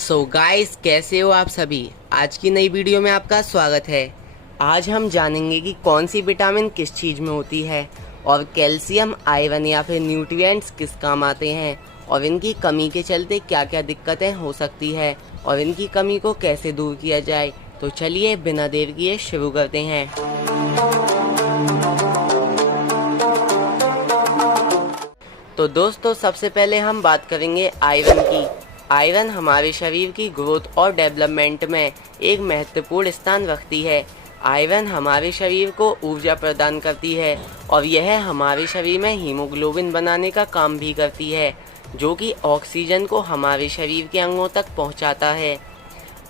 So guys, कैसे हो आप सभी। आज की नई वीडियो में आपका स्वागत है। आज हम जानेंगे कि कौन सी विटामिन किस चीज़ में होती है और कैल्शियम, आयरन या फिर न्यूट्रिएंट्स किस काम आते हैं और इनकी कमी के चलते क्या क्या दिक्कतें हो सकती है और इनकी कमी को कैसे दूर किया जाए। तो चलिए बिना देर किए शुरू करते हैं। तो दोस्तों, सबसे पहले हम बात करेंगे आयरन की। आयरन हमारे शरीर की ग्रोथ और डेवलपमेंट में एक महत्वपूर्ण स्थान रखती है। आयरन हमारे शरीर को ऊर्जा प्रदान करती है और यह हमारे शरीर में हीमोग्लोबिन बनाने का काम भी करती है, जो कि ऑक्सीजन को हमारे शरीर के अंगों तक पहुंचाता है।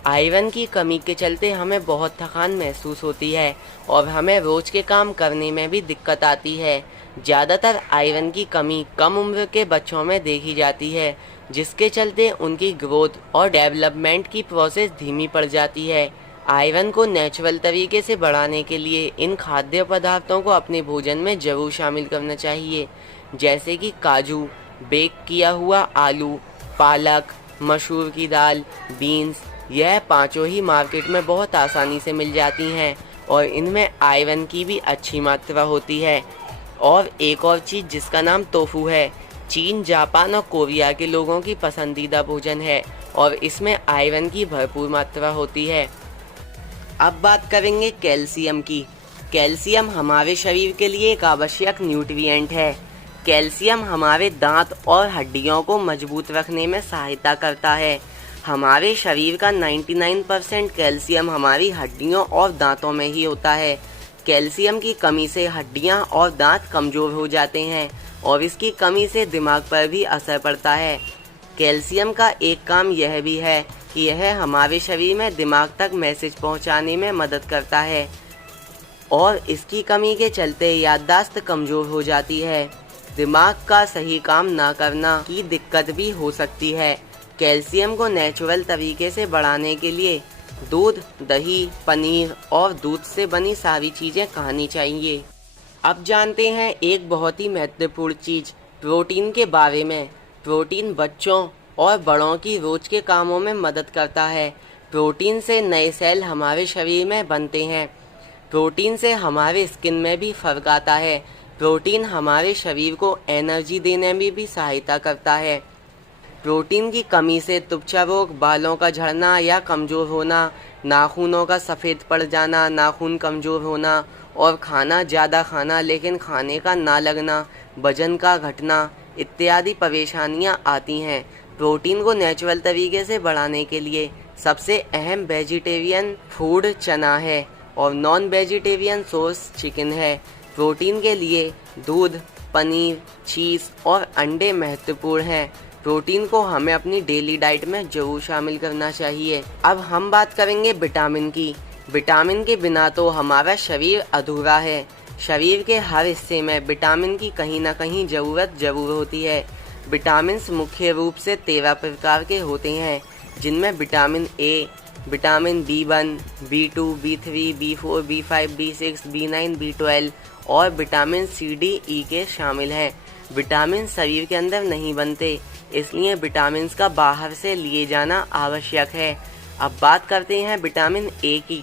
आयरन की कमी के चलते हमें बहुत थकान महसूस होती है और हमें रोज के काम करने में भी दिक्कत आती है। ज़्यादातर आयरन की कमी कम उम्र के बच्चों में देखी जाती है, जिसके चलते उनकी ग्रोथ और डेवलपमेंट की प्रोसेस धीमी पड़ जाती है। आयरन को नेचुरल तरीके से बढ़ाने के लिए इन खाद्य पदार्थों को अपने भोजन में ज़रूर शामिल करना चाहिए, जैसे कि काजू, बेक किया हुआ आलू, पालक, मसूर की दाल, बीन्स। यह पांचों ही मार्केट में बहुत आसानी से मिल जाती हैं और इनमें आयरन की भी अच्छी मात्रा होती है। और एक और चीज़ जिसका नाम टोफू है, चीन, जापान और कोरिया के लोगों की पसंदीदा भोजन है और इसमें आयरन की भरपूर मात्रा होती है। अब बात करेंगे कैल्शियम की। कैल्शियम हमारे शरीर के लिए एक आवश्यक न्यूट्रिएंट है। कैल्शियम हमारे दांत और हड्डियों को मजबूत रखने में सहायता करता है। हमारे शरीर का 99% कैल्शियम हमारी हड्डियों और दांतों में ही होता है। कैल्शियम की कमी से हड्डियां और दांत कमज़ोर हो जाते हैं और इसकी कमी से दिमाग पर भी असर पड़ता है। कैल्शियम का एक काम यह भी है कि यह हमारे शरीर में दिमाग तक मैसेज पहुंचाने में मदद करता है और इसकी कमी के चलते याददाश्त कमज़ोर हो जाती है। दिमाग का सही काम ना करना की दिक्कत भी हो सकती है। कैल्शियम को नेचुरल तरीके से बढ़ाने के लिए दूध, दही, पनीर और दूध से बनी सारी चीज़ें खानी चाहिए। अब जानते हैं एक बहुत ही महत्वपूर्ण चीज़, प्रोटीन के बारे में। प्रोटीन बच्चों और बड़ों की रोज के कामों में मदद करता है। प्रोटीन से नए सेल हमारे शरीर में बनते हैं। प्रोटीन से हमारे स्किन में भी फर्क आता है। प्रोटीन हमारे शरीर को एनर्जी देने में भी सहायता करता है। प्रोटीन की कमी से त्वचा रोग, बालों का झड़ना या कमज़ोर होना, नाखूनों का सफ़ेद पड़ जाना, नाखून कमज़ोर होना और खाना ज़्यादा खाना लेकिन खाने का ना लगना, वजन का घटना इत्यादि परेशानियां आती हैं। प्रोटीन को नेचुरल तरीके से बढ़ाने के लिए सबसे अहम वेजिटेरियन फूड चना है और नॉन वेजिटेरियन सोर्स चिकन है। प्रोटीन के लिए दूध, पनीर, चीज़ और अंडे महत्वपूर्ण हैं। प्रोटीन को हमें अपनी डेली डाइट में जरूर शामिल करना चाहिए। अब हम बात करेंगे विटामिन की। विटामिन के बिना तो हमारा शरीर अधूरा है। शरीर के हर हिस्से में विटामिन की कहीं ना कहीं ज़रूरत जरूर होती है। विटामिन मुख्य रूप से 13 प्रकार के होते हैं, जिनमें vitamin A, vitamin B1, B2, B3, B4, B5, B6, B9, B12 और विटामिन C, D, E के शामिल हैं। विटामिन शरीर के अंदर नहीं बनते, इसलिए विटामिन का बाहर से लिए जाना आवश्यक है। अब बात करते हैं विटामिन ए की।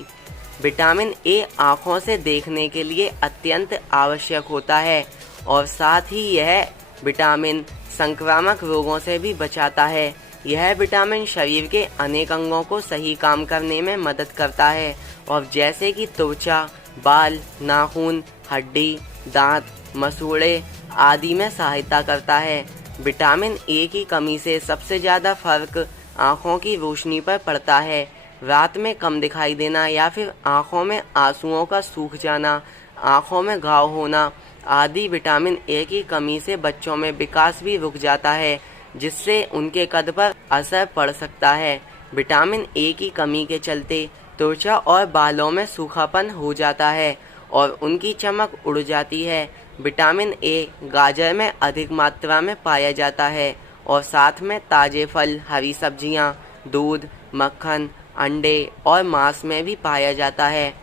विटामिन ए आँखों से देखने के लिए अत्यंत आवश्यक होता है और साथ ही यह विटामिन संक्रामक रोगों से भी बचाता है। यह विटामिन शरीर के अनेक अंगों को सही काम करने में मदद करता है और जैसे कि त्वचा, बाल, नाखून, हड्डी, दांत, मसूड़े आदि में सहायता करता है। विटामिन ए की कमी से सबसे ज़्यादा फर्क आँखों की रोशनी पर पड़ता है। रात में कम दिखाई देना या फिर आँखों में आंसुओं का सूख जाना, आँखों में घाव होना आदि विटामिन ए की कमी से बच्चों में विकास भी रुक जाता है, जिससे उनके कद पर असर पड़ सकता है। विटामिन ए की कमी के चलते त्वचा और बालों में सूखापन हो जाता है और उनकी चमक उड़ जाती है। विटामिन ए गाजर में अधिक मात्रा में पाया जाता है और साथ में ताज़े फल, हरी सब्जियां, दूध, मक्खन, अंडे और मांस में भी पाया जाता है।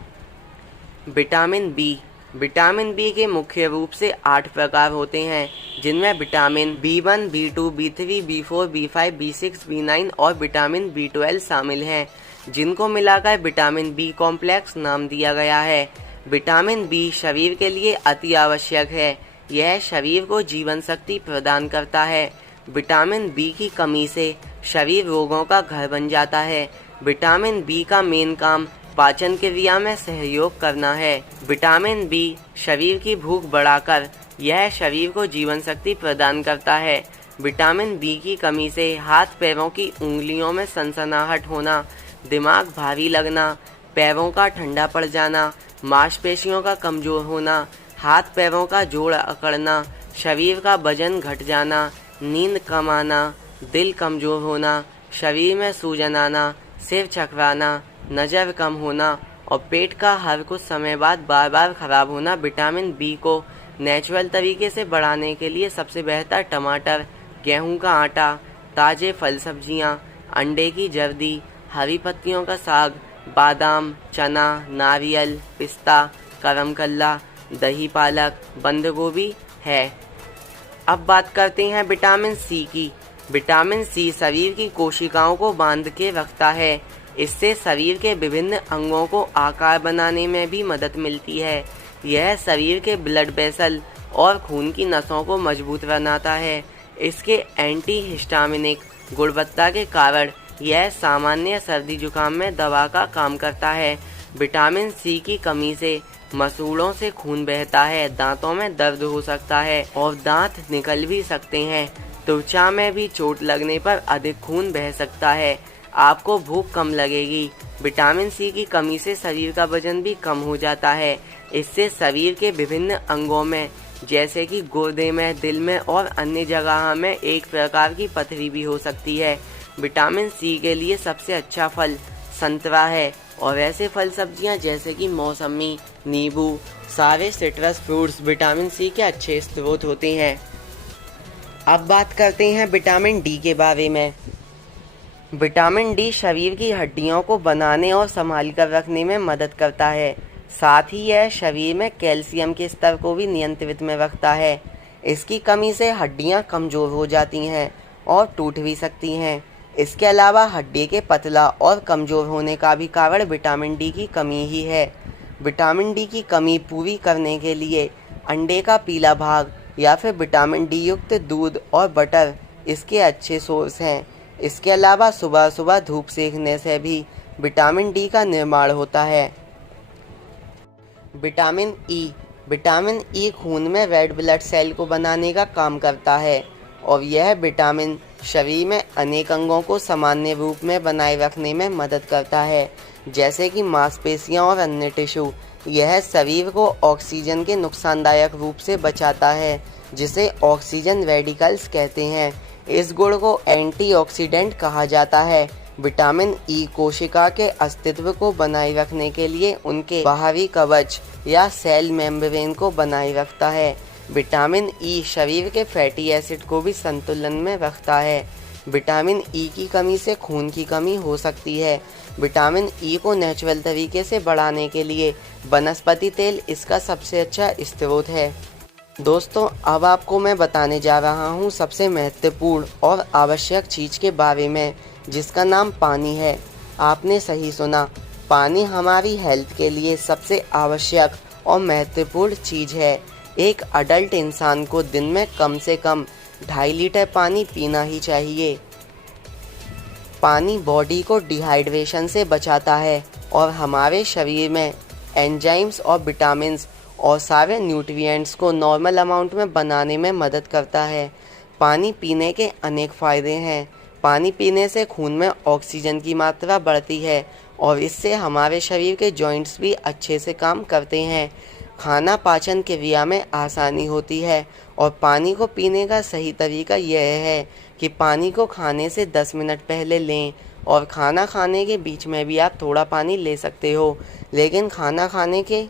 विटामिन बी विटामिन बी के मुख्य रूप से 8 प्रकार होते हैं, जिनमें vitamin B1, B2, B3, B4, B5, B6, B9 और विटामिन B12 शामिल हैं, जिनको मिलाकर विटामिन बी कॉम्प्लेक्स नाम दिया गया है। विटामिन बी शरीर के लिए अति आवश्यक है। यह शरीर को जीवन शक्ति प्रदान करता है। विटामिन बी की कमी से शरीर रोगों का घर बन जाता है। विटामिन बी का मेन काम पाचन क्रिया में सहयोग करना है। विटामिन बी शरीर की भूख बढ़ाकर यह शरीर को जीवन शक्ति प्रदान करता है। विटामिन बी की कमी से हाथ पैरों की उंगलियों में सनसनाहट होना, दिमाग भारी लगना, पैरों का ठंडा पड़ जाना, मांसपेशियों का कमजोर होना, हाथ पैरों का जोड़ अकड़ना, शरीर का वजन घट जाना, नींद कम आना, दिल कमजोर होना, शरीर में सूजन आना, सिर चकराना, नज़र कम होना और पेट का हर कुछ समय बाद बार बार खराब होना। विटामिन बी को नेचुरल तरीके से बढ़ाने के लिए सबसे बेहतर टमाटर, गेहूं का आटा, ताज़े फल सब्जियां, अंडे की जर्दी, हरी पत्तियों का साग, बादाम, चना, नारियल, पिस्ता, करमकल्ला, दही पालक, बंद गोभी है। अब बात करते हैं विटामिन सी की। विटामिन सी शरीर की कोशिकाओं को बांध के रखता है। इससे शरीर के विभिन्न अंगों को आकार बनाने में भी मदद मिलती है। यह शरीर के ब्लड वेसल और खून की नसों को मजबूत बनाता है। इसके एंटी हिस्टामिनिक गुणवत्ता के कारण यह सामान्य सर्दी जुकाम में दवा का काम करता है। विटामिन सी की कमी से मसूड़ों से खून बहता है, दांतों में दर्द हो सकता है और दांत निकल भी सकते हैं। त्वचा में भी चोट लगने पर अधिक खून बह सकता है। आपको भूख कम लगेगी। विटामिन सी की कमी से शरीर का वजन भी कम हो जाता है। इससे शरीर के विभिन्न अंगों में जैसे कि गुर्दे में, दिल में और अन्य जगह में एक प्रकार की पथरी भी हो सकती है। विटामिन सी के लिए सबसे अच्छा फल संतरा है और ऐसे फल सब्जियां जैसे कि मौसमी, नींबू, सारे सिट्रस फ्रूट्स विटामिन सी के अच्छे स्रोत होते हैं। अब बात करते हैं विटामिन डी के बारे में। विटामिन डी शरीर की हड्डियों को बनाने और संभाल कर रखने में मदद करता है। साथ ही यह शरीर में कैल्शियम के स्तर को भी नियंत्रित में रखता है। इसकी कमी से हड्डियां कमज़ोर हो जाती हैं और टूट भी सकती हैं। इसके अलावा हड्डी के पतला और कमज़ोर होने का भी कारण विटामिन डी की कमी ही है। विटामिन डी की कमी पूरी करने के लिए अंडे का पीला भाग या फिर विटामिन डी युक्त दूध और बटर इसके अच्छे सोर्स हैं। इसके अलावा सुबह सुबह धूप सेकने से भी विटामिन डी का निर्माण होता है। विटामिन ई खून में रेड ब्लड सेल को बनाने का काम करता है और यह विटामिन शरीर में अनेक अंगों को सामान्य रूप में बनाए रखने में मदद करता है, जैसे कि मांसपेशियां और अन्य टिश्यू। यह शरीर को ऑक्सीजन के नुकसानदायक रूप से बचाता है, जिसे ऑक्सीजन रेडिकल्स कहते हैं। इस गुण को एंटीऑक्सीडेंट कहा जाता है। विटामिन ई कोशिका के अस्तित्व को बनाए रखने के लिए उनके बाहरी कवच या सेल मेम्ब्रेन को बनाए रखता है। विटामिन ई शरीर के फैटी एसिड को भी संतुलन में रखता है। विटामिन ई की कमी से खून की कमी हो सकती है। विटामिन ई को नेचुरल तरीके से बढ़ाने के लिए वनस्पति तेल इसका सबसे अच्छा स्रोत है। दोस्तों, अब आपको मैं बताने जा रहा हूँ सबसे महत्वपूर्ण और आवश्यक चीज़ के बारे में, जिसका नाम पानी है। आपने सही सुना, पानी हमारी हेल्थ के लिए सबसे आवश्यक और महत्वपूर्ण चीज़ है। एक अडल्ट इंसान को दिन में कम से कम 2.5 लीटर पानी पीना ही चाहिए। पानी बॉडी को डिहाइड्रेशन से बचाता है और हमारे शरीर में एंजाइम्स और विटामिन्स और सारे न्यूट्रिएंट्स को नॉर्मल अमाउंट में बनाने में मदद करता है। पानी पीने के अनेक फ़ायदे हैं। पानी पीने से खून में ऑक्सीजन की मात्रा बढ़ती है और इससे हमारे शरीर के जॉइंट्स भी अच्छे से काम करते हैं। खाना पाचन क्रिया में आसानी होती है और पानी को पीने का सही तरीका यह है कि पानी को खाने से 10 मिनट पहले लें और खाना खाने के बीच में भी आप थोड़ा पानी ले सकते हो, लेकिन खाना खाने के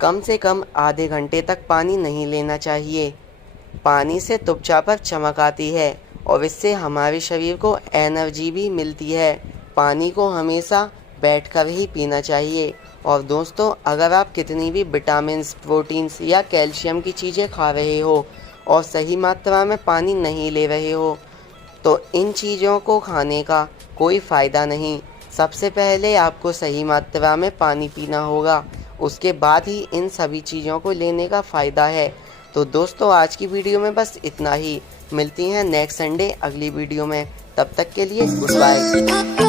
कम से कम आधे घंटे तक पानी नहीं लेना चाहिए। पानी से त्वचा पर चमक आती है और इससे हमारे शरीर को एनर्जी भी मिलती है। पानी को हमेशा बैठकर ही पीना चाहिए और दोस्तों, अगर आप कितनी भी विटामिन्स, प्रोटीन्स या कैल्शियम की चीज़ें खा रहे हो और सही मात्रा में पानी नहीं ले रहे हो, तो इन चीज़ों को खाने का कोई फ़ायदा नहीं। सबसे पहले आपको सही मात्रा में पानी पीना होगा, उसके बाद ही इन सभी चीज़ों को लेने का फ़ायदा है। तो दोस्तों, आज की वीडियो में बस इतना ही। मिलती हैं नेक्स्ट संडे अगली वीडियो में। तब तक के लिए गुड बाय।